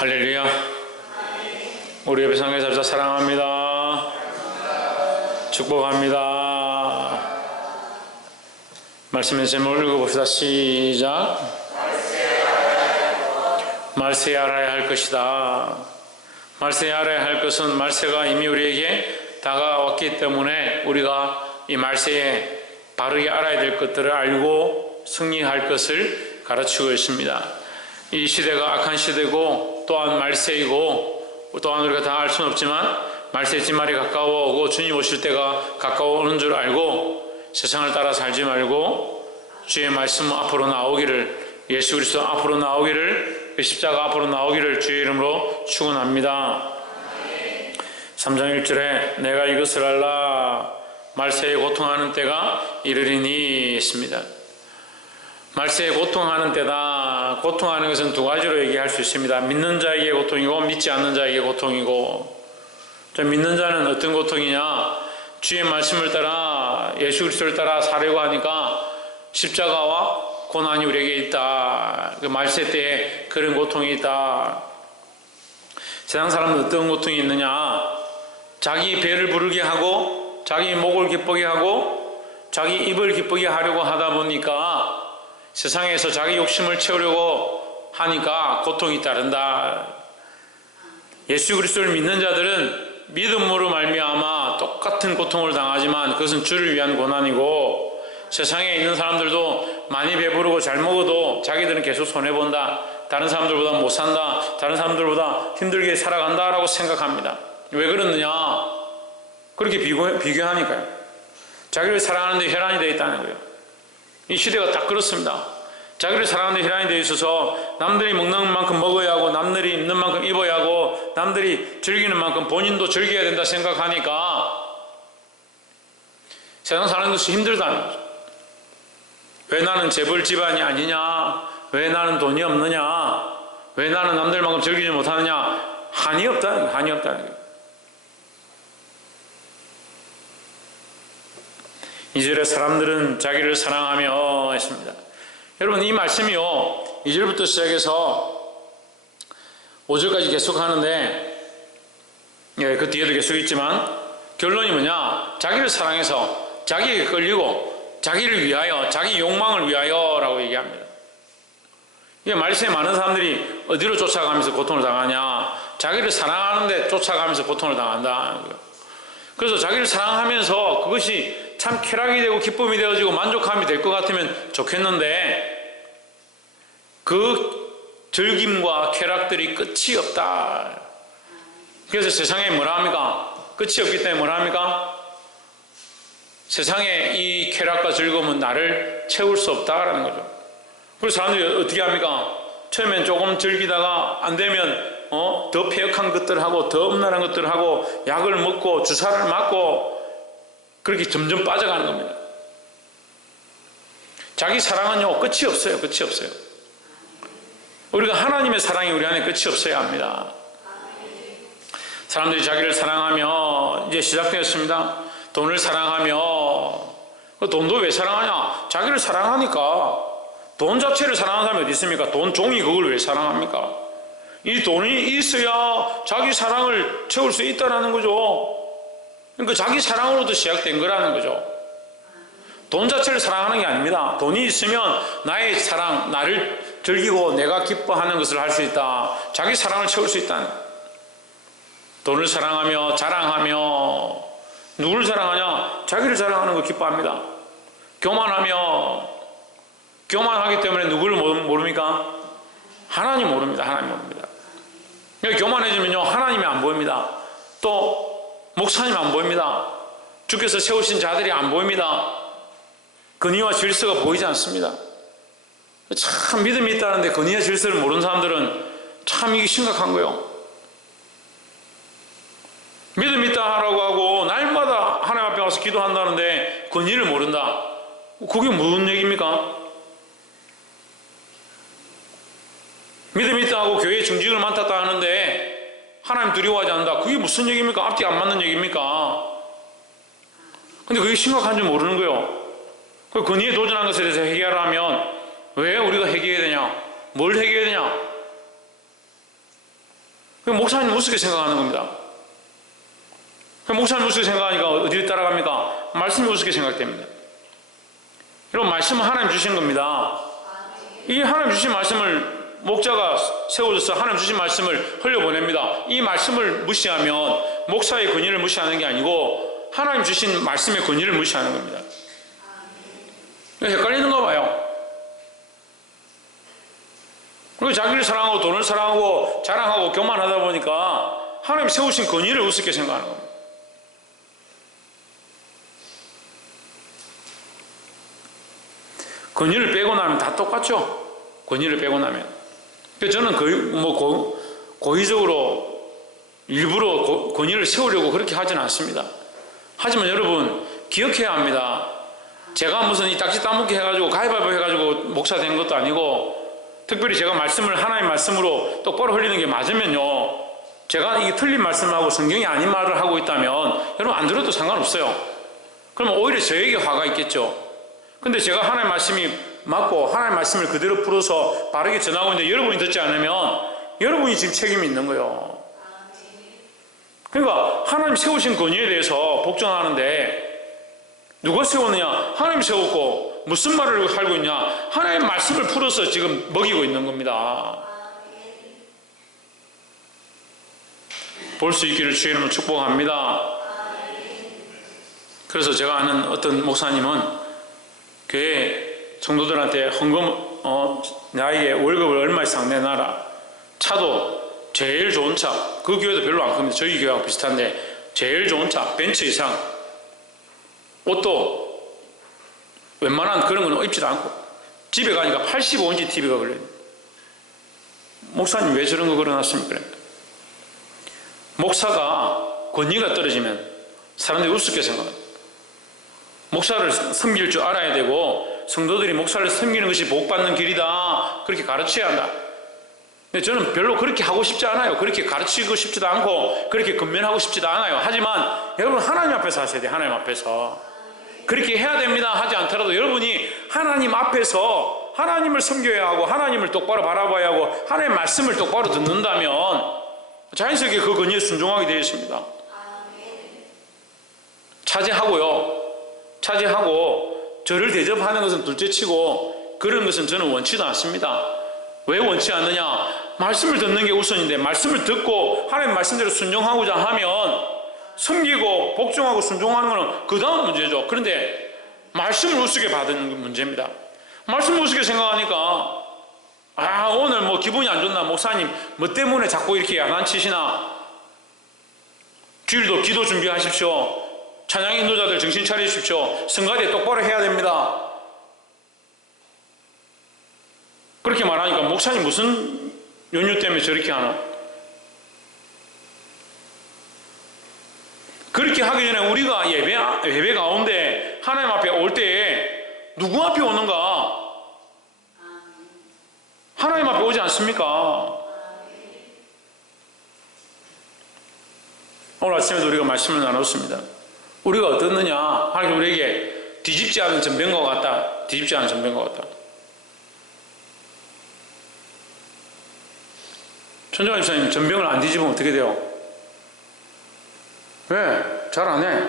할렐루야. 우리 예배 상계 잡자 사랑합니다. 축복합니다. 말씀의 제목을 읽어봅시다. 시작. 말세에 알아야 할 것이다. 말세에 알아야 할 것은 말세가 이미 우리에게 다가왔기 때문에 우리가 이 말세에 바르게 알아야 될 것들을 알고 승리할 것을 가르치고 있습니다. 이 시대가 악한 시대고 또한 말세이고 또한 우리가 다 알 수는 없지만 말세의 찜말이 가까워오고 주님 오실 때가 가까워오는 줄 알고 세상을 따라 살지 말고 주의 말씀 앞으로 나오기를, 예수 그리스도 앞으로 나오기를, 십자가 앞으로 나오기를 주의 이름으로 축원합니다. 3장 1절에 내가 이것을 알라 말세에 고통하는 때가 이르리니 있습니다. 말세에 고통하는 때다. 고통하는 것은 두 가지로 얘기할 수 있습니다. 믿는 자에게 고통이고 믿지 않는 자에게 고통이고, 믿는 자는 어떤 고통이냐? 주의 말씀을 따라 예수 그리스도를 따라 살려고 하니까 십자가와 고난이 우리에게 있다. 그 말세 때에 그런 고통이 있다. 세상 사람은 어떤 고통이 있느냐? 자기 배를 부르게 하고 자기 목을 기쁘게 하고 자기 입을 기쁘게 하려고 하다 보니까 세상에서 자기 욕심을 채우려고 하니까 고통이 따른다. 예수 그리스도를 믿는 자들은 믿음으로 말미암아 똑같은 고통을 당하지만 그것은 주를 위한 고난이고, 세상에 있는 사람들도 많이 배부르고 잘 먹어도 자기들은 계속 손해본다, 다른 사람들보다 못 산다, 다른 사람들보다 힘들게 살아간다라고 생각합니다. 왜 그러느냐? 그렇게 비교하니까요. 자기를 사랑하는데 혈안이 되어 있다는 거예요. 이 시대가 딱 그렇습니다. 자기를 사랑하는 데 혈안이 되어 있어서 남들이 먹는 만큼 먹어야 하고 남들이 입는 만큼 입어야 하고 남들이 즐기는 만큼 본인도 즐겨야 된다 생각하니까 세상 사는 것이 힘들다는 거죠. 왜 나는 재벌 집안이 아니냐? 왜 나는 돈이 없느냐? 왜 나는 남들만큼 즐기지 못하느냐? 한이 없다는 거예요. 한이 없다는 거예요. 2절에 사람들은 자기를 사랑하며 했습니다. 여러분, 이 말씀이요 2절부터 시작해서 5절까지 계속 하는데, 그 뒤에도 계속 있지만 결론이 뭐냐? 자기를 사랑해서 자기에게 끌리고 자기를 위하여, 자기 욕망을 위하여 라고 얘기합니다. 이게 말씀에 많은 사람들이 어디로 쫓아가면서 고통을 당하냐? 자기를 사랑하는데 쫓아가면서 고통을 당한다. 그래서 자기를 사랑하면서 그것이 참 쾌락이 되고 기쁨이 되어지고 만족함이 될 것 같으면 좋겠는데 그 즐김과 쾌락들이 끝이 없다. 그래서 세상에 뭐라 합니까? 끝이 없기 때문에 뭐라 합니까? 세상에 이 쾌락과 즐거움은 나를 채울 수 없다라는 거죠. 그래서 사람들이 어떻게 합니까? 처음엔 조금 즐기다가 안 되면 더 폐역한 것들을 하고 더 음란한 것들을 하고 약을 먹고 주사를 맞고 그렇게 점점 빠져가는 겁니다. 자기 사랑은요 끝이 없어요. 끝이 없어요. 우리가 하나님의 사랑이 우리 안에 끝이 없어야 합니다. 사람들이 자기를 사랑하며 이제 시작되었습니다. 돈을 사랑하며, 돈도 왜 사랑하냐? 자기를 사랑하니까. 돈 자체를 사랑하는 사람이 어디 있습니까? 돈 종이 그걸 왜 사랑합니까? 이 돈이 있어야 자기 사랑을 채울 수 있다는 거죠. 그러니까 자기 사랑으로도 시작된 거라는 거죠. 돈 자체를 사랑하는 게 아닙니다. 돈이 있으면 나의 사랑, 나를 즐기고 내가 기뻐하는 것을 할 수 있다. 자기 사랑을 채울 수 있다는 거예요. 돈을 사랑하며 자랑하며, 누구를 자랑하냐? 자기를 자랑하는 거 기뻐합니다. 교만하기 때문에 누구를 모릅니까? 하나님 모릅니다. 하나님 모릅니다. 교만해지면요 하나님이 안 보입니다. 또 목사님 안 보입니다. 주께서 세우신 자들이 안 보입니다. 근의와 질서가 보이지 않습니다. 참 믿음이 있다는데 근의와 질서를 모르는 사람들은 참 이게 심각한 거예요. 믿음이 있다라고 하고 날마다 하나님 앞에 와서 기도한다는데 근의를 모른다. 그게 무슨 얘기입니까? 믿음이 있다 하고 교회에 증직을 맡았다 하는데 하나님 두려워하지 않는다. 그게 무슨 얘기입니까? 앞뒤 안 맞는 얘기입니까? 근데 그게 심각한 줄 모르는 거예요. 그 근의에 도전한 것에 대해서 해결하면 왜 우리가 해결해야 되냐? 뭘 해결해야 되냐? 목사님 우습게 생각하는 겁니다. 목사님 우습게 생각하니까 어디를 따라갑니까? 말씀이 우습게 생각됩니다. 여러분, 말씀은 하나님 주신 겁니다. 이 하나님 주신 말씀을 목자가 세워져서 하나님 주신 말씀을 흘려보냅니다. 이 말씀을 무시하면 목사의 권위를 무시하는 게 아니고 하나님 주신 말씀의 권위를 무시하는 겁니다. 헷갈리는가 봐요. 그리고 자기를 사랑하고 돈을 사랑하고 자랑하고 교만하다 보니까 하나님 세우신 권위를 우습게 생각하는 겁니다. 권위를 빼고 나면 다 똑같죠. 권위를 빼고 나면. 그래서 저는 거의 고의적으로 일부러 권위를 세우려고 그렇게 하지는 않습니다. 하지만 여러분 기억해야 합니다. 제가 무슨 이 딱지 따먹기 해가지고 가위바위보 해가지고 목사 된 것도 아니고, 특별히 제가 말씀을 하나님 말씀으로 똑바로 흘리는 게 맞으면요, 제가 이게 틀린 말씀하고 성경이 아닌 말을 하고 있다면 여러분 안 들어도 상관없어요. 그러면 오히려 저에게 화가 있겠죠. 근데 제가 하나님 말씀이 맞고 하나님 말씀을 그대로 풀어서 바르게 전하고 있는데 여러분이 듣지 않으면 여러분이 지금 책임이 있는 거예요. 그러니까 하나님 세우신 권위에 대해서 복종하는데 누가 세웠느냐? 하나님 세웠고, 무슨 말을 하고 있냐? 하나님 말씀을 풀어서 지금 먹이고 있는 겁니다. 볼 수 있기를 주의 이름으로 축복합니다. 그래서 제가 아는 어떤 목사님은 교회 성도들한테 헌금, 나에게 월급을 얼마 이상 내놔라. 차도 제일 좋은 차, 그 교회도 별로 안 큽니다. 저희 교회하고 비슷한데 제일 좋은 차, 벤츠 이상. 옷도 웬만한 그런 건 입지도 않고, 집에 가니까 85인치 TV가 걸려요. 목사님 왜 저런 거 걸어놨습니까? 목사가 권위가 떨어지면 사람들이 우습게 생각합니다. 목사를 섬길 줄 알아야 되고 성도들이 목사를 섬기는 것이 복받는 길이다, 그렇게 가르쳐야 한다. 근데 저는 별로 그렇게 하고 싶지 않아요. 그렇게 가르치고 싶지도 않고 그렇게 근면하고 싶지도 않아요. 하지만 여러분 하나님 앞에서 하셔야 돼요. 하나님 앞에서 그렇게 해야 됩니다 하지 않더라도 여러분이 하나님 앞에서 하나님을 섬겨야 하고 하나님을 똑바로 바라봐야 하고 하나님의 말씀을 똑바로 듣는다면 자연스럽게 그 권위에 순종하게 되어 있습니다. 차지하고 저를 대접하는 것은 둘째치고 그런 것은 저는 원치도 않습니다. 왜 원치 않느냐? 말씀을 듣는 게 우선인데 말씀을 듣고 하나님 말씀대로 순종하고자 하면 섬기고 복종하고 순종하는 것은 그 다음 문제죠. 그런데 말씀을 우습게 받는 문제입니다. 말씀을 우습게 생각하니까 오늘 뭐 기분이 안 좋나, 목사님 뭐 때문에 자꾸 이렇게 야단치시나, 주일도 기도 준비하십시오, 찬양 인도자들 정신 차리십시오, 성가대 똑바로 해야 됩니다, 그렇게 말하니까 목사님 무슨 연유 때문에 저렇게 하나? 그렇게 하기 전에 우리가 예배 가운데 하나님 앞에 올 때에 누구 앞에 오는가? 하나님 앞에 오지 않습니까? 오늘 아침에도 우리가 말씀을 나눴습니다. 우리가 어떻느냐? 하나님 우리에게 뒤집지 않은 전병과 같다. 뒤집지 않은 전병과 같다. 천정환 집사님, 전병을 안 뒤집으면 어떻게 돼요? 왜? 잘 안 해.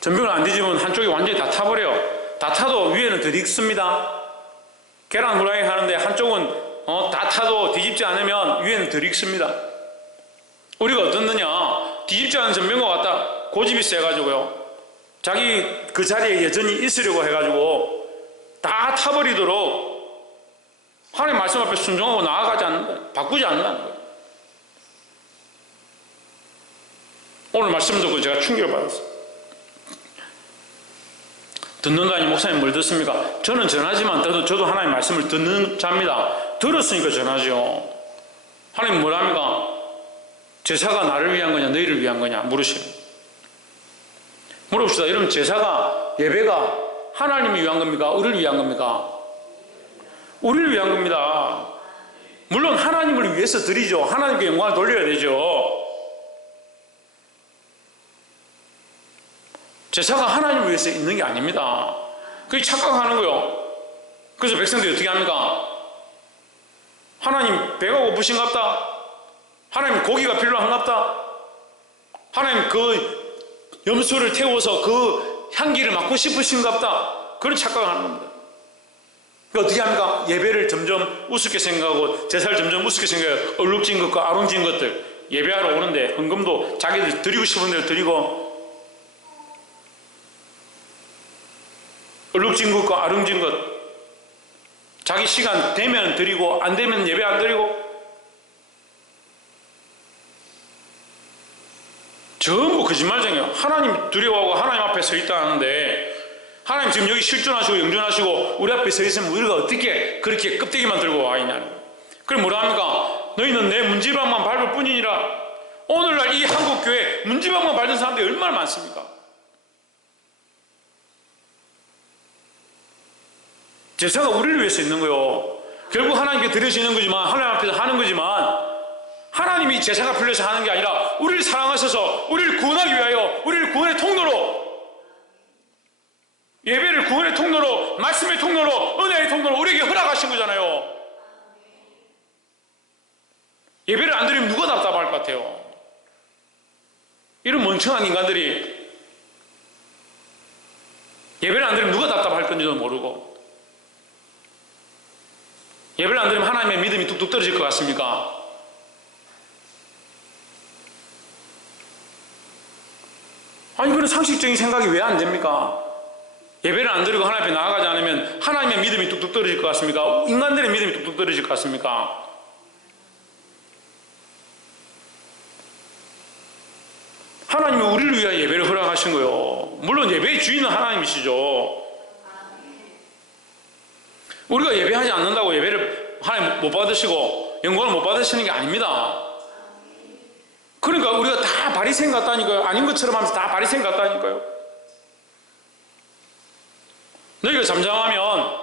전병을 안 뒤집으면 한쪽이 완전히 다 타버려요. 다 타도 위에는 더 익습니다. 계란 후라이 하는데 한쪽은 다 타도 뒤집지 않으면 위에는 덜 익습니다. 우리가 어떻느냐? 뒤집지 않은 전병과 같다. 고집이 세가지고요, 자기 그 자리에 여전히 있으려고 해가지고 다 타버리도록 하나님 말씀 앞에 순종하고 나아가지 않는다, 바꾸지 않는다는 거예요. 오늘 말씀 듣고 제가 충격을 받았어요. 듣는다니 목사님 뭘 듣습니까? 저는 전하지만 저도 하나님 말씀을 듣는 자입니다. 들었으니까 전하죠. 하나님 뭐랍니까? 제사가 나를 위한 거냐 너희를 위한 거냐 물으시는. 물어봅시다. 여러분, 제사가, 예배가 하나님을 위한 겁니까? 우리를 위한 겁니까? 우리를 위한 겁니다. 물론 하나님을 위해서 드리죠. 하나님께 영광을 돌려야 되죠. 제사가 하나님을 위해서 있는 게 아닙니다. 그게 착각하는 거예요. 그래서 백성들이 어떻게 합니까? 하나님 배가 고프신갑다. 하나님 고기가 필요한갑다. 하나님 그 염소를 태워서 그 향기를 맡고 싶으신갑다. 그런 착각을 하는 겁니다. 그러니까 어떻게 합니까? 예배를 점점 우습게 생각하고 제사를 점점 우습게 생각하고 얼룩진 것과 아롱진 것들 예배하러 오는데 헌금도 자기들 드리고 싶은 대로 드리고 얼룩진 것과 아롱진 것 자기 시간 되면 드리고 안 되면 예배 안 드리고 전부 거짓말쟁이에요. 하나님 두려워하고 하나님 앞에 서 있다 하는데 하나님 지금 여기 실존하시고 영존하시고 우리 앞에 서 있으면 우리가 어떻게 그렇게 껍데기만 들고 와 있냐는 거예요. 그럼 뭐라 합니까? 너희는 내 문지방만 밟을 뿐이니라. 오늘날 이 한국교회 문지방만 밟는 사람들이 얼마나 많습니까? 제사가 우리를 위해서 있는 거요. 결국 하나님께 드려지는 거지만 하나님 앞에서 하는 거지만 하나님이 제사가 풀려서 하는 게 아니라 우리를 사랑하셔서 우리를 구원하기 위하여 우리를 구원의 통로로 예배를 구원의 통로로 말씀의 통로로 은혜의 통로로 우리에게 허락하신 거잖아요. 예배를 안 드리면 누가 답답할 것 같아요? 이런 멍청한 인간들이 예배를 안 드리면 누가 답답할 건지도 모르고 예배를 안 드리면 하나님의 믿음이 뚝뚝 떨어질 것 같습니까? 아니 그런 상식적인 생각이 왜 안 됩니까? 예배를 안 드리고 하나님 앞에 나아가지 않으면 하나님의 믿음이 뚝뚝 떨어질 것 같습니까? 인간들의 믿음이 뚝뚝 떨어질 것 같습니까? 하나님이 우리를 위하여 예배를 허락하신 거예요. 물론 예배의 주인은 하나님이시죠. 우리가 예배하지 않는다고 예배를 하나님 못 받으시고 영광을 못 받으시는 게 아닙니다. 그러니까 우리가 다 바리새인 같다니까요. 아닌 것처럼 하면서 다 바리새인 같다니까요. 너희가 잠잠하면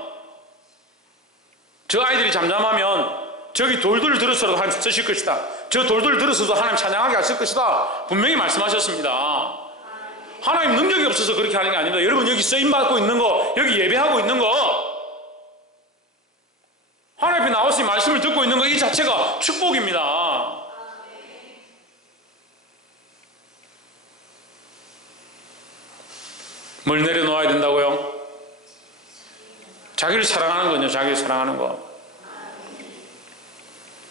저 아이들이 잠잠하면 저기 돌들을 들어서라도 하나님 쓰실 것이다. 저 돌들을 들어서도 하나님 찬양하게 하실 것이다. 분명히 말씀하셨습니다. 하나님 능력이 없어서 그렇게 하는 게 아닙니다. 여러분 여기 쓰임받고 있는 거 여기 예배하고 있는 거 하나님 앞에 나와서 이 말씀을 듣고 있는 거 이 자체가 축복입니다. 뭘 내려놓아야 된다고요? 자기를 사랑하는 거요. 자기를 사랑하는 거.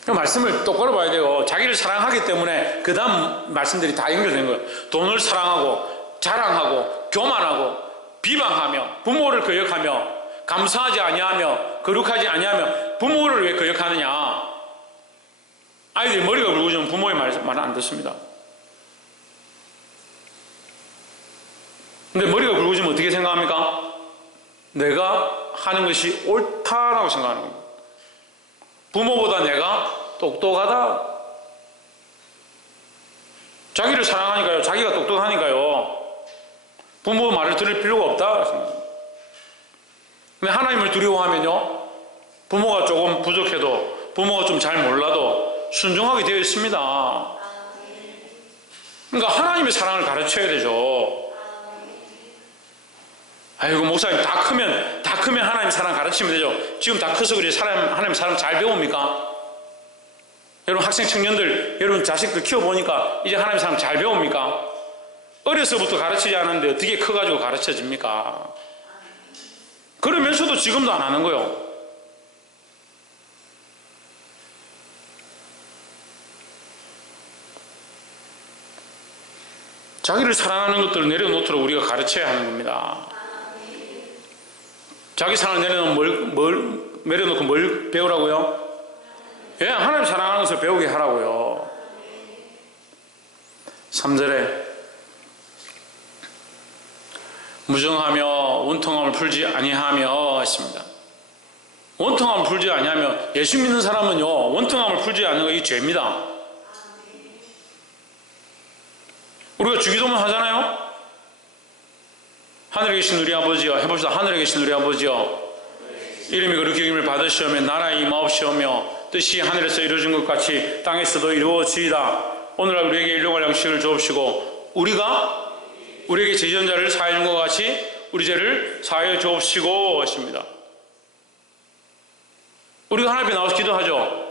그 말씀을 똑바로 봐야 돼요. 자기를 사랑하기 때문에 그 다음 말씀들이 다 연결된 거예요. 돈을 사랑하고 자랑하고 교만하고 비방하며 부모를 거역하며 감사하지 아니하며 거룩하지 아니하며 부모를 왜 거역하느냐? 아이들이 머리가 굵어지면 부모의 말을 안 듣습니다. 근데 머리가 굵어지면 어떻게 생각합니까? 내가 하는 것이 옳다라고 생각하는 겁니다. 부모보다 내가 똑똑하다. 자기를 사랑하니까요. 자기가 똑똑하니까요. 부모 말을 들을 필요가 없다. 근데 하나님을 두려워하면요. 부모가 조금 부족해도 부모가 좀 잘 몰라도 순종하게 되어 있습니다. 그러니까 하나님의 사랑을 가르쳐야 되죠. 아이고 목사님 다 크면 하나님 사랑 가르치면 되죠. 지금 다 커서 그래 하나님 사랑 잘 배웁니까? 여러분 학생 청년들 여러분 자식들 키워보니까 이제 하나님 사랑 잘 배웁니까? 어려서부터 가르치지 않았는데 어떻게 커가지고 가르쳐집니까? 그러면서도 지금도 안 하는 거예요. 자기를 사랑하는 것들을 내려놓도록 우리가 가르쳐야 하는 겁니다. 자기 사랑을 내려놓고 뭘 배우라고요? 예, 하나님 사랑하는 것을 배우게 하라고요. 3절에 무정하며 원통함을 풀지 아니하며 했습니다. 원통함을 풀지 아니하며 예수 믿는 사람은요 원통함을 풀지 않는 거 이 죄입니다. 우리가 주기도문 하잖아요. 하늘에 계신 우리 아버지여 해봅시다. 하늘에 계신 우리 아버지여 이름이 거룩히 여김을 받으시오며 나라에 임하옵시오며 뜻이 하늘에서 이루어진 것 같이 땅에서도 이루어지이다. 오늘날 우리에게 일용할 양식을 주옵시고 우리가 우리에게 죄지은 자를 사하여 준 것 같이 우리 죄를 사하여 주옵시고 하십니다. 우리가 하나님 앞에 나와서 기도하죠.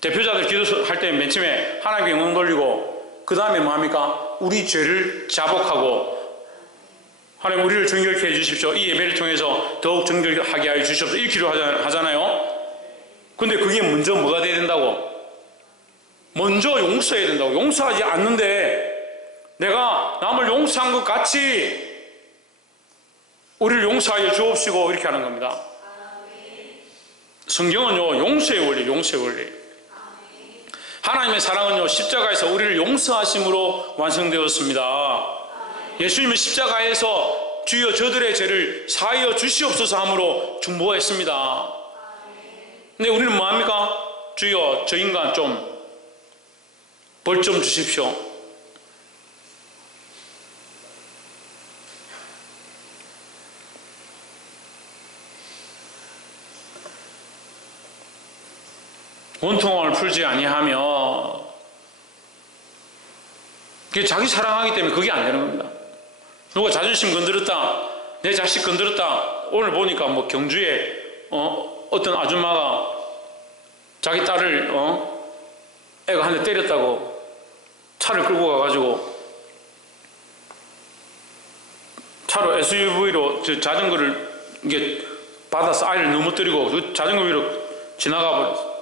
대표자들 기도할 때 맨 처음에 하나님께 영광 돌리고 그 다음에 뭐합니까? 우리 죄를 자복하고 하나님 우리를 정결케 해주십시오. 이 예배를 통해서 더욱 정결하게 하여 주십시오. 이렇게 기도하잖아요. 근데 그게 먼저 뭐가 돼야 된다고? 먼저 용서해야 된다고. 용서하지 않는데 내가 남을 용서한 것 같이 우리를 용서하여 주옵시고 이렇게 하는 겁니다. 성경은요, 용서의 원리, 용서의 원리. 하나님의 사랑은요, 십자가에서 우리를 용서하심으로 완성되었습니다. 예수님은 십자가에서 주여 저들의 죄를 사하여 주시옵소서 함으로 중보했습니다. 근데 우리는 뭐합니까? 주여 저 인간 좀 벌 좀 주십시오. 원통함을 풀지 아니하며 그게 자기 사랑하기 때문에 그게 안 되는 겁니다. 누가 자존심 건드렸다, 내 자식 건드렸다. 오늘 보니까 뭐 경주에 어떤 아줌마가 자기 딸을 애가 한 대 때렸다고 차를 끌고 가가지고 차로 SUV로 자전거를 이게 받아서 아이를 넘어뜨리고 그 자전거 위로 지나가 버렸어.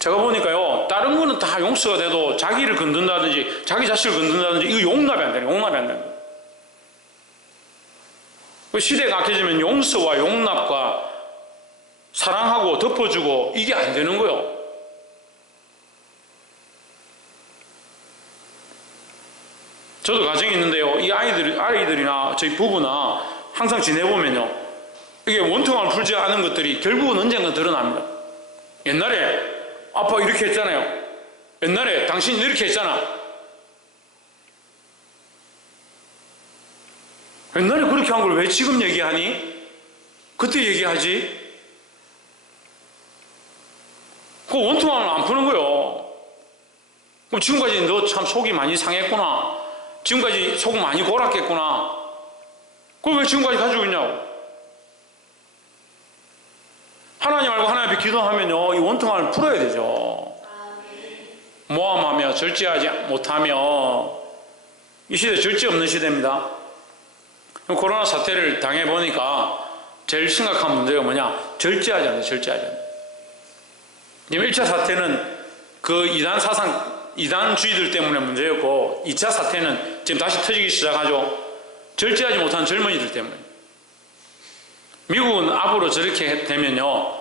제가 보니까요, 다른 거는 다 용서가 돼도 자기를 건든다든지 자기 자식을 건든다든지 이거 용납이 안 되는, 용납이 안 되는 거예요. 시대가 악해지면 용서와 용납과 사랑하고 덮어주고 이게 안 되는 거예요. 저도 가정이 있는데요, 이 아이들이나 저희 부부나 항상 지내보면요, 이게 원통함을 풀지 않은 것들이 결국은 언젠가 드러납니다. 옛날에 아빠 이렇게 했잖아요. 옛날에 당신이 이렇게 했잖아. 옛날에 그렇게 한 걸 왜 지금 얘기하니? 그때 얘기하지? 그 원통함을 안 푸는 거예요. 그럼 지금까지 너 참 속이 많이 상했구나. 지금까지 속 많이 골았겠구나. 그걸 왜 지금까지 가지고 있냐고. 하나님 알고 하나님 앞에 기도하면요, 이 원통함을 풀어야 되죠. 모함하며 절제하지 못하며, 이 시대 절제 없는 시대입니다. 코로나 사태를 당해보니까 제일 심각한 문제가 뭐냐? 절제하지 않아요. 절제하지 않아요. 지금 1차 사태는 그 이단 사상, 이단주의들 때문에 문제였고, 2차 사태는 지금 다시 터지기 시작하죠. 절제하지 못한 젊은이들 때문에. 미국은 앞으로 저렇게 되면요,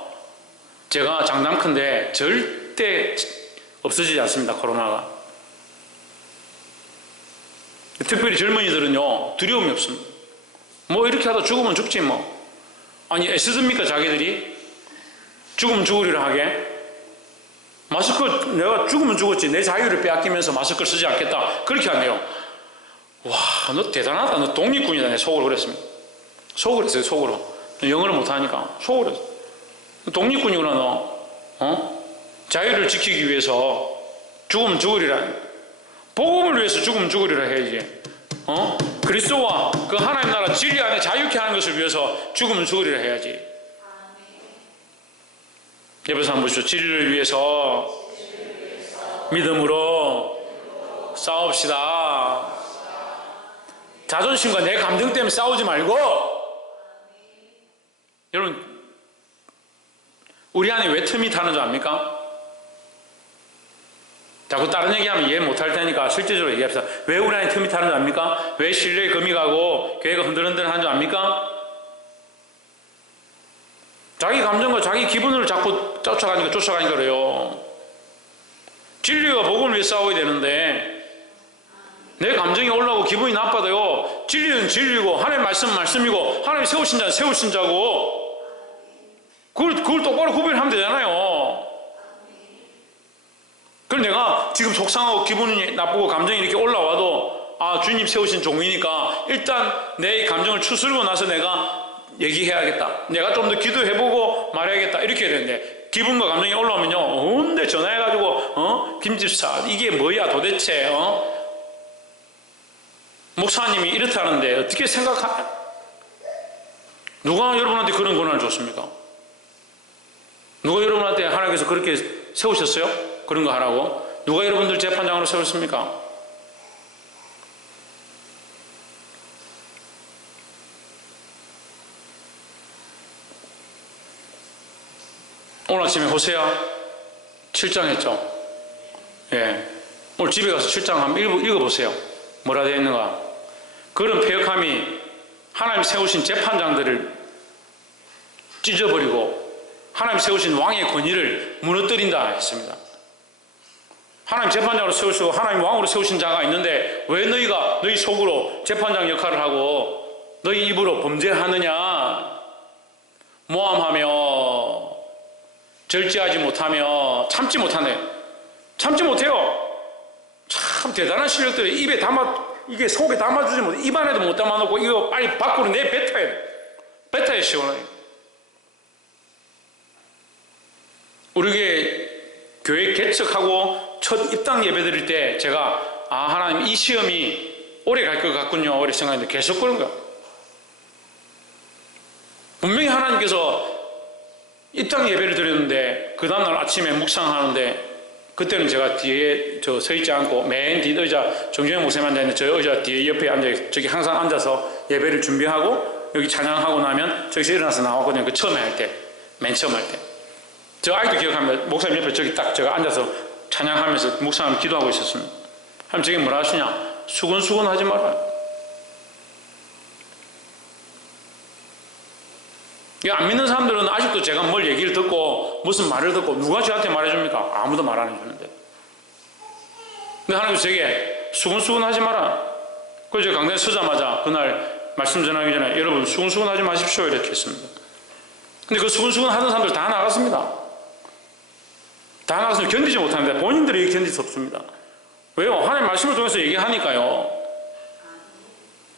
제가 장담컨대 절대 없어지지 않습니다. 코로나가. 특별히 젊은이들은요, 두려움이 없습니다. 뭐 이렇게 하다 죽으면 죽지 뭐. 아니 애쓰습니까 자기들이? 죽으면 죽으리라 하게? 마스크 내가 죽으면 죽었지 내 자유를 빼앗기면서 마스크를 쓰지 않겠다 그렇게 한대요. 와, 너 대단하다. 너 독립군이다. 내 속으로 그랬습니다. 속으로 했어요. 속으로. 영어를 못하니까 속으로 했어요. 독립군이구나 너. 자유를 지키기 위해서 죽으면 죽으리라. 복음을 위해서 죽으면 죽으리라 해야지. 그리스도와 그 하나님 나라 진리 안에 자유케 하는 것을 위해서 죽으면 죽으리라 해야지. 옆에서 한번 보시죠. 진리를 위해서 믿음으로 싸웁시다. 자존심과 내 감정 때문에 싸우지 말고. 여러분, 우리 안에 왜 틈이 타는 줄 압니까? 자꾸 다른 얘기하면 이해 못할 테니까 실제적으로 얘기합시다. 왜 우리 안에 틈이 타는 줄 압니까? 왜 신뢰에 금이 가고 교회가 흔들흔들한 줄 압니까? 자기 감정과 자기 기분을 자꾸 쫓아가니까 그래요. 진리와 복음을 위해 싸워야 되는데 내 감정이 올라오고 기분이 나빠도요, 진리는 진리고 하나님의 말씀은 말씀이고 하나님이 세우신 자는 세우신 자고 그걸 똑바로 구별하면 되잖아요. 그럼 내가 지금 속상하고 기분이 나쁘고 감정이 이렇게 올라와도 아, 주님 세우신 종이니까 일단 내 감정을 추스르고 나서 내가 얘기해야겠다. 내가 좀 더 기도해보고 말해야겠다. 이렇게 해야 되는데 기분과 감정이 올라오면요, 언제 전화해가지고 김집사 이게 뭐야 도대체 목사님이 이렇다는데 어떻게 생각하냐? 누가 여러분한테 그런 권한을 줬습니까? 누가 여러분한테 하나님께서 그렇게 세우셨어요? 그런 거 하라고? 누가 여러분들 재판장으로 세웠습니까? 오늘 아침에 호세아 7장 했죠? 예. 오늘 집에 가서 7장 한번 읽어보세요. 뭐라 되어 있는가? 그런 패역함이 하나님 세우신 재판장들을 찢어버리고 하나님 세우신 왕의 권위를 무너뜨린다 했습니다. 하나님 재판장으로 세우시고 하나님 왕으로 세우신 자가 있는데 왜 너희가 너희 속으로 재판장 역할을 하고 너희 입으로 범죄하느냐? 모함하며 절제하지 못하며 참지 못하네. 참지 못해요. 참 대단한 실력들을 입에 이게 속에 담아주지 못해. 입 안에도 못 담아놓고 이거 빨리 밖으로 내뱉어야 돼. 뱉어야 시원하게. 우리 교회 개척하고 첫 입당 예배 드릴 때 제가 하나님 이 시험이 오래 갈 것 같군요. 오래 생각했는데 계속 그런 거야. 분명히 하나님께서 입당 예배를 드렸는데 그 다음날 아침에 묵상하는데 그때는 제가 뒤에 서 있지 않고 맨 뒤 의자 정주영 목사님 앉아있는데 저 의자 뒤에 옆에 앉아 저기 항상 앉아서 예배를 준비하고 여기 찬양하고 나면 저기서 일어나서 나왔거든요. 그 처음에 할 때, 맨 처음 할 때. 저 아직도 기억합니다. 목사님 옆에 저기 딱 제가 앉아서 찬양하면서 묵상하면서 기도하고 있었습니다. 하면 저게 뭐라 하시냐? 수근수근 하지 마라. 안 믿는 사람들은 아직도 제가 뭘 얘기를 듣고 무슨 말을 듣고 누가 저한테 말해줍니까? 아무도 말 안 해주는데. 근데 하나님께서 제게 수근수근 하지 마라. 그래서 제가 강단에 서자마자 그날 말씀 전하기 전에 여러분 수근수근 하지 마십시오 이렇게 했습니다. 근데 그 수근수근 하던 사람들 다 나갔습니다. 다 나가서 견디지 못하는데 본인들이 견딜 수 없습니다. 왜요? 하나님 말씀을 통해서 얘기하니까요.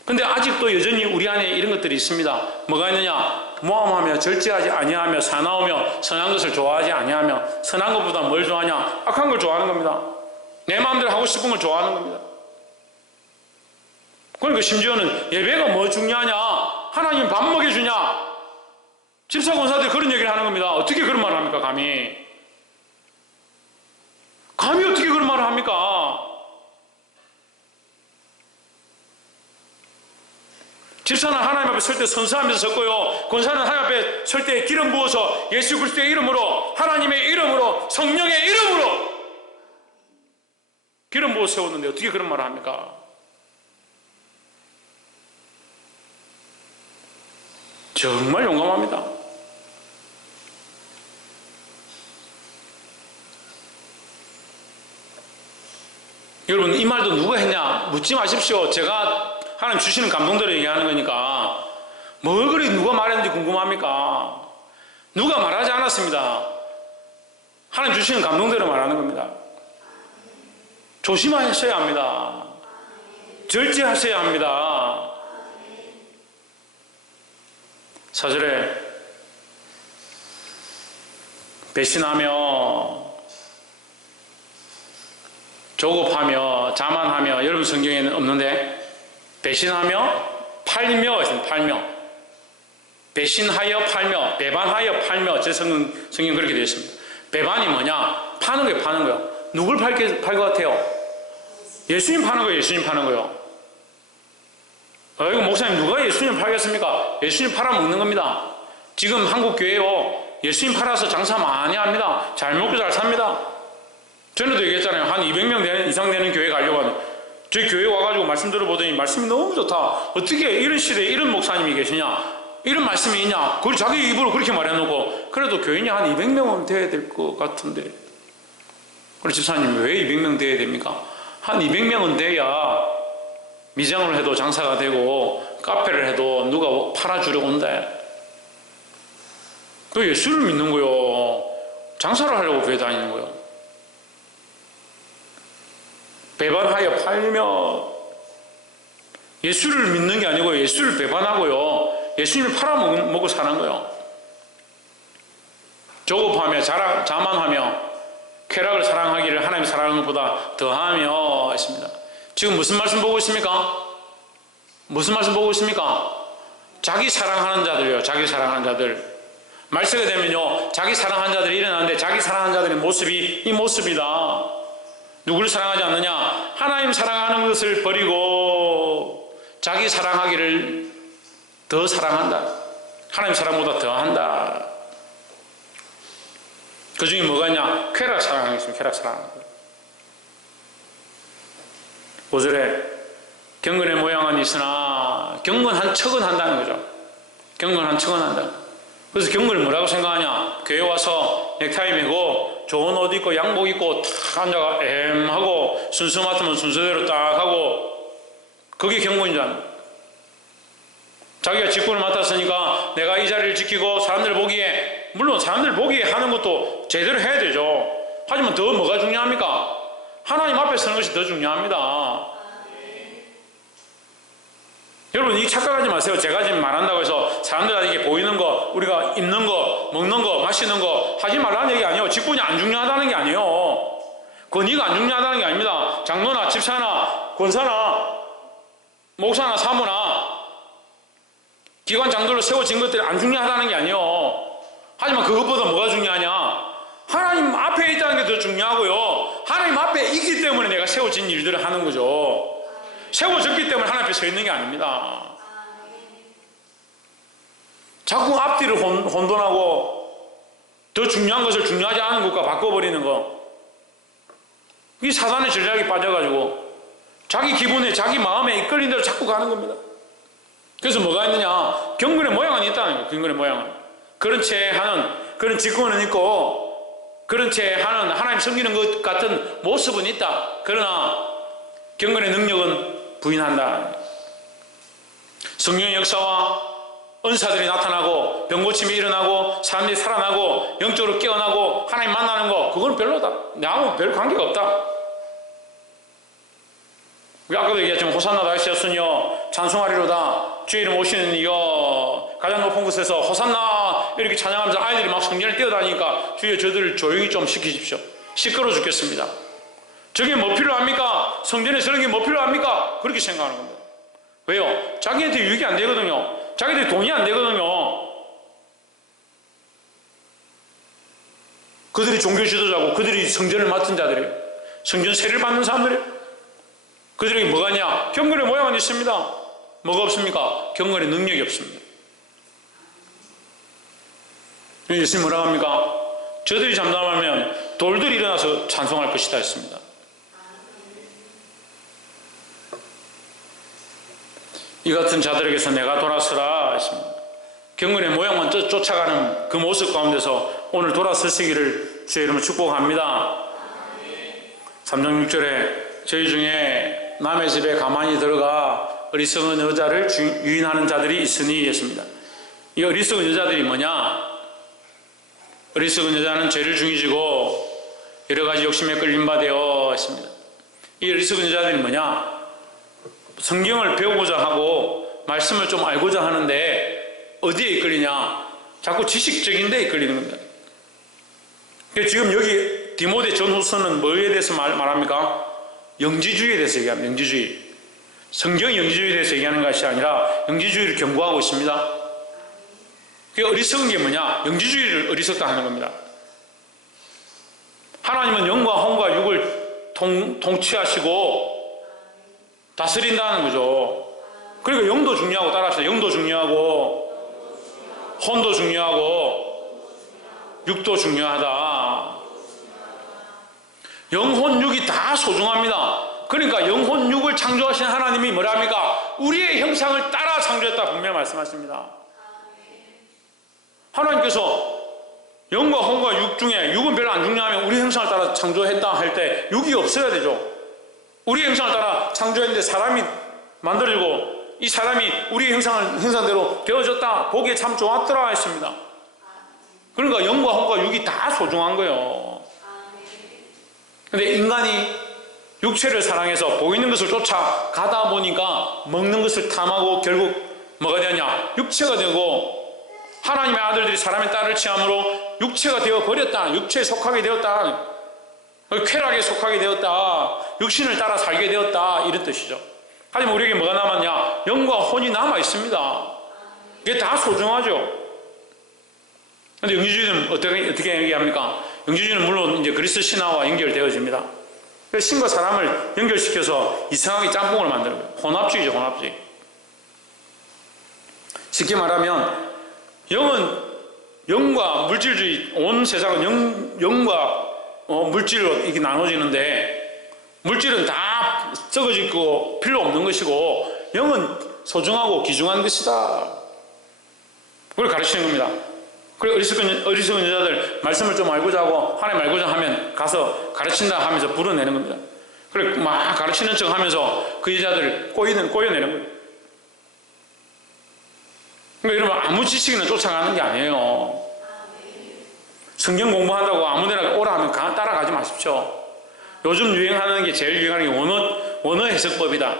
근데 아직도 여전히 우리 안에 이런 것들이 있습니다. 뭐가 있느냐? 모함하며 절제하지 아니하며 사나우며 선한 것을 좋아하지 아니하며 선한 것보다 뭘 좋아하냐? 악한 걸 좋아하는 겁니다. 내 마음대로 하고 싶은 걸 좋아하는 겁니다. 그러니까 심지어는 예배가 뭐 중요하냐? 하나님 밥 먹여주냐? 집사 권사들이 그런 얘기를 하는 겁니다. 어떻게 그런 말을 합니까? 감히 어떻게 그런 말을 합니까? 집사는 하나님 앞에 설 때 선서하면서 섰고요. 권사는 하나님 앞에 설 때 기름 부어서 예수 그리스도의 이름으로 하나님의 이름으로 성령의 이름으로 기름 부어 세웠는데 어떻게 그런 말을 합니까? 정말 용감합니다. 여러분 이 말도 누가 했냐 묻지 마십시오. 제가 하나님 주시는 감동대로 얘기하는 거니까 뭘 그리 누가 말했는지 궁금합니까? 누가 말하지 않았습니다. 하나님 주시는 감동대로 말하는 겁니다. 조심하셔야 합니다. 절제하셔야 합니다. 4절에 배신하며 조급하며 자만하며 여러분 성경에는 없는데 배신하며 팔며 팔며 배신하여 팔며 배반하여 팔며 제 성경 그렇게 되어 있습니다. 배반이 뭐냐? 파는 거예요. 파는 거예요. 누굴 팔 것 같아요? 예수님 파는 거예요. 예수님 파는 거예요. 이거 목사님 누가 예수님 팔겠습니까? 예수님 팔아먹는 겁니다. 지금 한국 교회요 예수님 팔아서 장사 많이 합니다. 잘 먹고 잘 삽니다. 전에도 얘기했잖아요. 한 200명 이상 되는 교회 가려고 하는 저희 교회 와가지고 말씀 들어보더니 말씀이 너무 좋다. 어떻게 이런 시대에 이런 목사님이 계시냐? 이런 말씀이 있냐? 그걸 자기 입으로 그렇게 말해놓고 그래도 교인이 한 200명은 돼야 될 것 같은데 그래 집사님 왜 200명 돼야 됩니까? 한 200명은 돼야 미장을 해도 장사가 되고 카페를 해도 누가 팔아주려고 온대. 또 예수를 믿는 거요. 장사를 하려고 교회 다니는 거요. 배반하여 팔며 예수를 믿는 게 아니고 예수를 배반하고요. 예수님을 팔아먹고 사는 거요. 조급하며 자만하며 쾌락을 사랑하기를 하나님 사랑하는 것보다 더하며 했습니다. 지금 무슨 말씀 보고 있습니까? 무슨 말씀 보고 있습니까? 자기 사랑하는 자들이요. 자기 사랑하는 자들. 말세가 되면요, 자기 사랑한 자들이 일어나는데 자기 사랑한 자들의 모습이 이 모습이다. 누구를 사랑하지 않느냐? 하나님 사랑하는 것을 버리고 자기 사랑하기를 더 사랑한다. 하나님 사랑보다 더 한다. 그 중에 뭐가 있냐? 쾌락 사랑하겠습니다. 쾌락 사랑하는 거. 5절에 경건의 모양은 있으나 경건한 척은 한다는 거죠. 경건한 척은 한다. 그래서 경건을 뭐라고 생각하냐? 교회 와서 넥타이 매고 좋은 옷 입고 양복 입고 탁 앉아가 하고 순서 맡으면 순서대로 딱 하고 그게 경건인 줄 압니다. 자기가 직분을 맡았으니까 내가 이 자리를 지키고 사람들 보기에, 물론 사람들 보기에 하는 것도 제대로 해야 되죠. 하지만 더 뭐가 중요합니까? 하나님 앞에 서는 것이 더 중요합니다. 여러분, 이 착각하지 마세요. 제가 지금 말한다고 해서 사람들에게 보이는 거, 우리가 입는 거, 먹는 거, 마시는 거 하지 말라는 얘기 아니에요. 직분이 안 중요하다는 게 아니에요. 권위가 안 중요하다는 게 아닙니다. 장로나 집사나 권사나 목사나 사모나 기관 장들로 세워진 것들이 안 중요하다는 게 아니에요. 하지만 그것보다 뭐가 중요하냐? 하나님 앞에 있다는 게 더 중요하고요. 하나님 앞에 있기 때문에 내가 세워진 일들을 하는 거죠. 세워졌기 때문에 하나님 앞에 서 있는 게 아닙니다. 자꾸 앞뒤를 혼돈하고 더 중요한 것을 중요하지 않은 것과 바꿔버리는 거, 이 사단의 전략에 빠져가지고 자기 기분에 자기 마음에 이끌린 대로 자꾸 가는 겁니다. 그래서 뭐가 있느냐? 경건의 모양은 있다는 거예요. 경건의 모양은 그런 채 하는, 그런 직분은 있고 그런 채 하는 하나님 섬기는 것 같은 모습은 있다. 그러나 경건의 능력은 부인한다. 성령의 역사와 은사들이 나타나고 병고침이 일어나고 사람들이 살아나고 영적으로 깨어나고 하나님 만나는 거, 그건 별로다. 나하고 별 관계가 없다. 우리 아까도 얘기했지만 호산나 다시였으니요 찬송하리로다. 주의 이름 오시는 이여 가장 높은 곳에서 호산나 이렇게 찬양하면서 아이들이 막 성전에 뛰어다니니까 주여 저들을 조용히 좀 시키십시오. 시끄러워 죽겠습니다. 저게 뭐 필요합니까? 성전에 저런 게 뭐 필요합니까? 그렇게 생각하는 겁니다. 왜요? 자기한테 유익이 안 되거든요. 자기한테 돈이 안 되거든요. 그들이 종교 지도자고 그들이 성전을 맡은 자들이에요. 성전 세를 받는 사람들이에요. 그들에게 뭐가 있냐? 경건의 모양은 있습니다. 뭐가 없습니까? 경건의 능력이 없습니다. 예수님 뭐라고 합니까? 저들이 잠잠하면 돌들이 일어나서 찬송할 것이다 했습니다. 이 같은 자들에게서 내가 돌아서라 했습니다. 경건의 모양만 쫓아가는 그 모습 가운데서 오늘 돌아서시기를 주의 이름으로 축복합니다. 3장 6절에 저희 중에 남의 집에 가만히 들어가 어리석은 여자를 유인하는 자들이 있으니 했습니다. 이 어리석은 여자들이 뭐냐? 어리석은 여자는 죄를 중이지고 여러 가지 욕심에 끌린 바 되어 했습니다. 이 어리석은 여자들이 뭐냐? 성경을 배우고자 하고 말씀을 좀 알고자 하는데 어디에 이끌리냐? 자꾸 지식적인 데 이끌리는 겁니다. 지금 여기 디모데 전후서는 뭐에 대해서 말합니까? 영지주의에 대해서 얘기합니다. 영지주의. 성경이 영지주의에 대해서 얘기하는 것이 아니라 영지주의를 경고하고 있습니다. 그게 어리석은 게 뭐냐? 영지주의를 어리석다 하는 겁니다. 하나님은 영과 혼과 육을 통치하시고 다스린다는 거죠. 그러니까 영도 중요하고, 따라서 영도 중요하고 혼도 중요하고 육도 중요하다. 영혼 육이 다 소중합니다. 그러니까 영혼 육을 창조하신 하나님이 뭐라 합니까? 우리의 형상을 따라 창조했다 분명히 말씀하십니다. 하나님께서 영과 혼과 육 중에 육은 별로 안 중요하면 우리 형상을 따라 창조했다 할 때 육이 없어야 되죠. 우리 형상을 따라 창조했는데 사람이 만들어지고 이 사람이 우리의 형상대로 되어졌다. 보기에 참 좋았더라 했습니다. 그러니까 영과 혼과 육이 다 소중한 거예요. 근데 인간이 육체를 사랑해서 보이는 것을 쫓아가다 보니까 먹는 것을 탐하고 결국 뭐가 되었냐? 육체가 되고 하나님의 아들들이 사람의 딸을 취함으로 육체가 되어버렸다. 육체에 속하게 되었다. 쾌락에 속하게 되었다. 육신을 따라 살게 되었다. 이런 뜻이죠. 하지만 우리에게 뭐가 남았냐? 영과 혼이 남아있습니다. 이게 다 소중하죠. 근데 영지주의는 어떻게 얘기합니까? 영지주의는 물론 이제 그리스도 신화와 연결되어집니다. 그래서 신과 사람을 연결시켜서 이상하게 짬뽕을 만드는 거예요. 혼합주의죠, 혼합주의. 쉽게 말하면 영과 물질주의, 온 세상은 영과 물질로 이렇게 나눠지는데, 물질은 다 썩어지고 필요 없는 것이고 영은 소중하고 귀중한 것이다. 그걸 가르치는 겁니다. 그리고 어리석은 여자들 말씀을 좀 알고자 하고 하나님 알고자 하면 가서 가르친다 하면서 불어내는 겁니다. 그래 막 가르치는 척 하면서 그 여자들을 꼬여내는 거예요. 그러니까 여러분 아무 지식이나 쫓아가는 게 아니에요. 성경 공부한다고 아무데나 오라 하면 따라가지 마십시오. 요즘 유행하는 게 제일 유행하는 게 원어 해석법이다.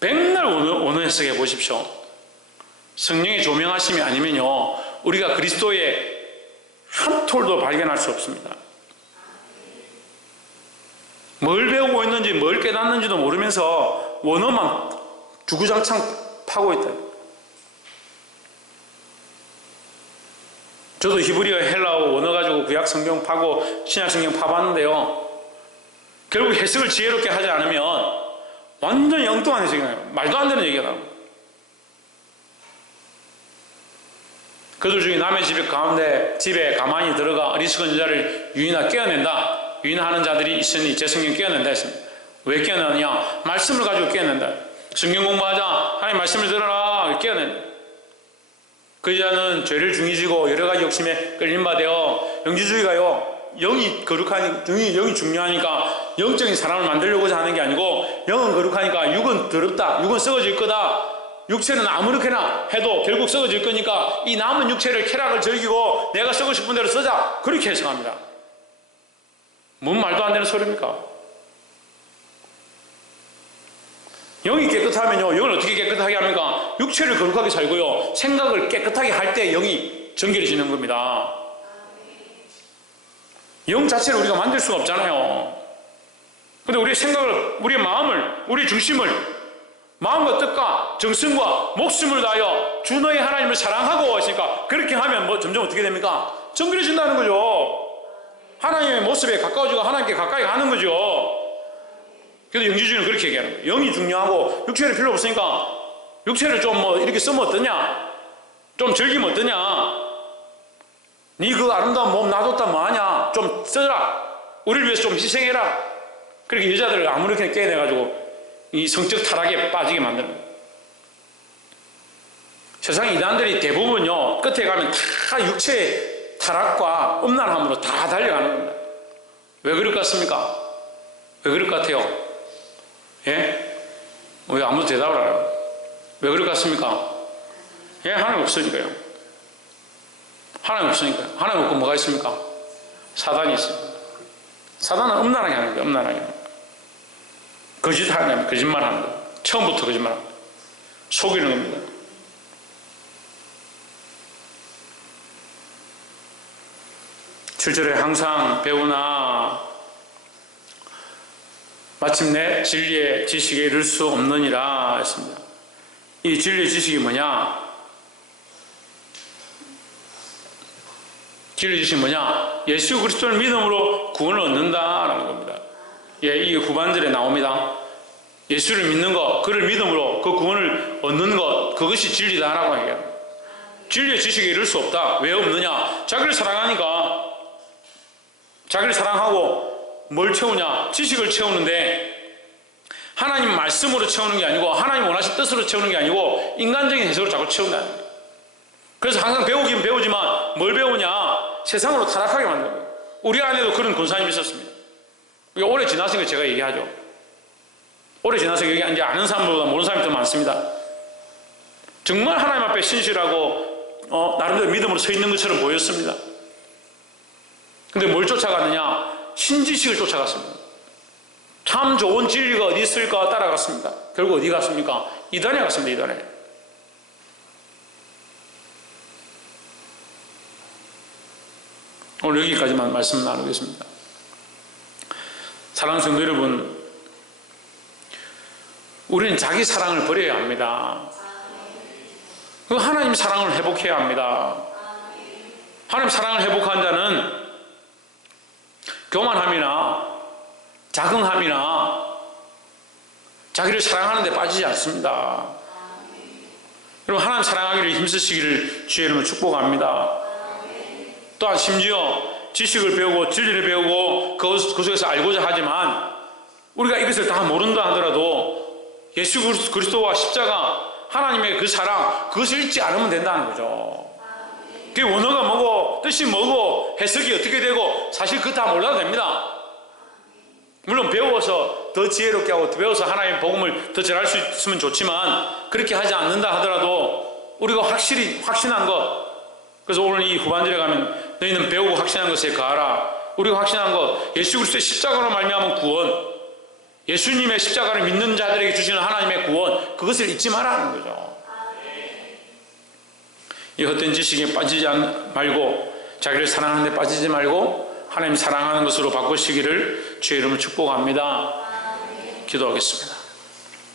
백날 원어 해석해 보십시오. 성령의 조명하심이 아니면요 우리가 그리스도의 한 톨도 발견할 수 없습니다. 뭘 배우고 있는지 뭘 깨닫는지도 모르면서 원어만 주구장창 파고 있다. 저도 히브리어 헬라어 원어 가지고 구약 성경 파고 신약 성경 파봤는데요, 결국 해석을 지혜롭게 하지 않으면 완전히 엉뚱한 해석이 나요. 말도 안 되는 얘기가 나옵니다. 그들 중에 남의 집에 가만히 들어가 어리석은 여자를 유인하 깨어낸다. 유인하는 자들이 있으니 제 성경 깨어낸다 했습니다. 왜 깨어내느냐? 말씀을 가지고 깨어낸다. 성경 공부하자. 하나님 말씀을 들어라. 깨어낸다. 그 여자는 죄를 중이지고 여러 가지 욕심에 끌린 바 되어 영지주의가요. 영이 거룩하니 영이 중요하니까 영적인 사람을 만들려고자 하는 게 아니고 영은 거룩하니까 육은 더럽다. 육은 썩어질 거다. 육체는 아무렇게나 해도 결국 썩어질 거니까 이 남은 육체를 쾌락을 즐기고 내가 쓰고 싶은 대로 쓰자. 그렇게 해석합니다. 뭔 말도 안 되는 소리입니까? 영이 깨끗하면요 영을 어떻게 깨끗하게 합니까? 육체를 거룩하게 살고요 생각을 깨끗하게 할 때 영이 정결해지는 겁니다. 영 자체를 우리가 만들 수가 없잖아요. 근데 우리의 생각을, 우리의 마음을, 우리의 중심을 마음과 뜻과 정성과 목숨을 다하여 주 너의 하나님을 사랑하고 하시니까 그렇게 하면 점점 어떻게 됩니까? 정결해진다는 거죠. 하나님의 모습에 가까워지고 하나님께 가까이 가는 거죠. 그래서 영지주의는 그렇게 얘기하는 거예요. 영이 중요하고 육체는 필요 없으니까 육체를 좀 이렇게 쓰면 어떠냐? 좀 즐기면 어떠냐? 네 그 아름다운 몸 놔뒀다 뭐하냐? 좀 써라. 우리를 위해서 좀 희생해라. 그렇게 여자들을 아무렇게나 깨어내가지고 이 성적 타락에 빠지게 만드는 거예요. 세상 이단들이 대부분요 끝에 가면 다 육체의 타락과 음란함으로 다 달려가는 겁니다. 왜 그럴 것 같습니까? 왜 그럴 것 같아요? 예? 왜 아무도 대답을 안 해요? 왜 그럴 것 같습니까? 예, 하나님 없으니까요. 하나님 없으니까요. 하나님 없고 뭐가 있습니까? 사단이 있습니다. 사단은 음란하게 하는 거예요. 음란하게 하는 거예요. 거짓하는 거예요. 거짓말하는 거예요. 처음부터 거짓말하는 거예요. 속이는 겁니다. 실제로 항상 배우나 마침내 진리의 지식에 이를 수 없느니라 했습니다. 이 진리의 지식이 뭐냐? 진리의 지식이 뭐냐? 예수 그리스도를 믿음으로 구원을 얻는다라는 겁니다. 예, 이게 후반절에 나옵니다. 예수를 믿는 것, 그를 믿음으로 그 구원을 얻는 것, 그것이 진리다라고 얘기합니다. 진리의 지식에 이를 수 없다. 왜 없느냐? 자기를 사랑하니까. 자기를 사랑하고 뭘 채우냐? 지식을 채우는데 하나님 말씀으로 채우는 게 아니고 하나님 원하신 뜻으로 채우는 게 아니고 인간적인 해석으로 자꾸 채운다는 거예요. 그래서 항상 배우긴 배우지만 뭘 배우냐? 세상으로 타락하게 만드는 거예요. 우리 안에도 그런 권사님이 있었습니다. 오래 지났으니까 제가 얘기하죠. 오래 지나서 여기 이제 아는 사람보다 모르는 사람이 더 많습니다. 정말 하나님 앞에 신실하고 나름대로 믿음으로 서 있는 것처럼 보였습니다. 근데 뭘 쫓아갔느냐? 신지식을 쫓아갔습니다. 참 좋은 진리가 어디 있을까 따라갔습니다. 결국 어디 갔습니까? 이단에 갔습니다. 이단에. 오늘 여기까지만 말씀 나누겠습니다. 사랑하는 성도 여러분, 우리는 자기 사랑을 버려야 합니다. 하나님 사랑을 회복해야 합니다. 하나님 사랑을 회복한 자는 교만함이나 자긍함이나 자기를 사랑하는 데 빠지지 않습니다. 여러분, 하나님 사랑하기를 힘쓰시기를 주의 이름으로 축복합니다. 또한 심지어 지식을 배우고 진리를 배우고 그 속에서 알고자 하지만 우리가 이것을 다 모른다 하더라도 예수 그리스도와 십자가, 하나님의 그 사랑, 그것을 잊지 않으면 된다는 거죠. 그게 원어가 뭐고 뜻이 뭐고 해석이 어떻게 되고 사실 그거 다 몰라도 됩니다. 물론 배워서 더 지혜롭게 하고 배워서 하나님의 복음을 더 전할 수 있으면 좋지만 그렇게 하지 않는다 하더라도 우리가 확실히 확신한 것, 그래서 오늘 이 후반절에 가면 너희는 배우고 확신한 것에 거하라. 우리가 확신한 것, 예수 그리스도의 십자가로 말미암은 구원, 예수님의 십자가를 믿는 자들에게 주시는 하나님의 구원, 그것을 잊지 말라는 거죠. 이 헛된 지식에 빠지지 말고 자기를 사랑하는 데 빠지지 말고 하나님 사랑하는 것으로 바꾸시기를 주의 이름으로 축복합니다. 기도하겠습니다.